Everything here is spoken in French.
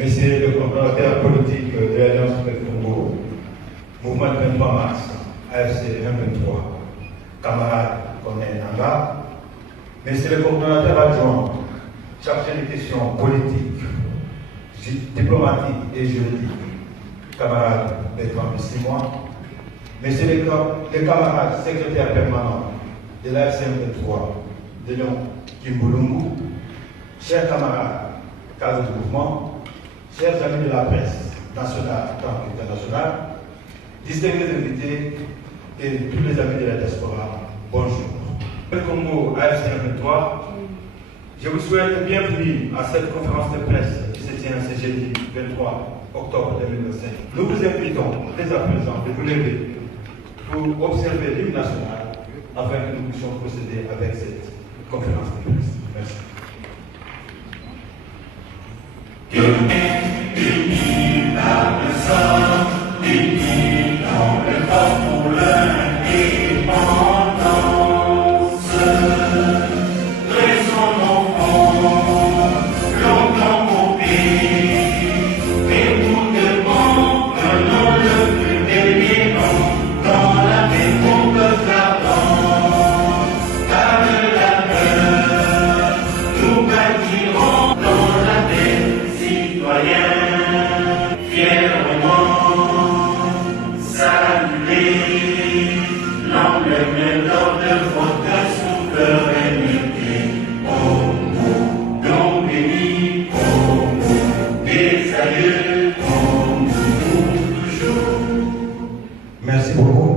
Messieurs le coordonnateur politique de l'Alliance pour le Congo, Mouvement 23 mars, AFC 2023, camarades Corneille Nanga, Messieurs le coordonnateur adjoint, chargé des questions politiques, diplomatiques et juridiques, camarades Bertrand Bissimois, Messieurs les camarades secrétaires permanents de l'AFC 23, de Lyon Kimbulungu, chers camarades cadres du mouvement, chers amis de la presse nationale et internationale, distingués invités et tous les amis de la diaspora, bonjour. Le Congo AFC 23, je vous souhaite bienvenue à cette conférence de presse qui se tient ce jeudi 23 octobre 2025. Nous vous invitons dès à présent de vous lever pour observer l'hymne national afin que nous puissions procéder avec cette conférence de presse. Merci. Unis par le sang, unis dans le corps pour l'indépendance. Restons enfants, longtemps pour pays, et nous devons prenons le plus béni dans la paix qu'on peut faire car de la peur, nous bâtirons dans la paix, citoyens. Fièrement saluer l'emblème d'or de votre souveraineté. Au mot don béni, au mot des aïeux, au mot toujours. Merci beaucoup.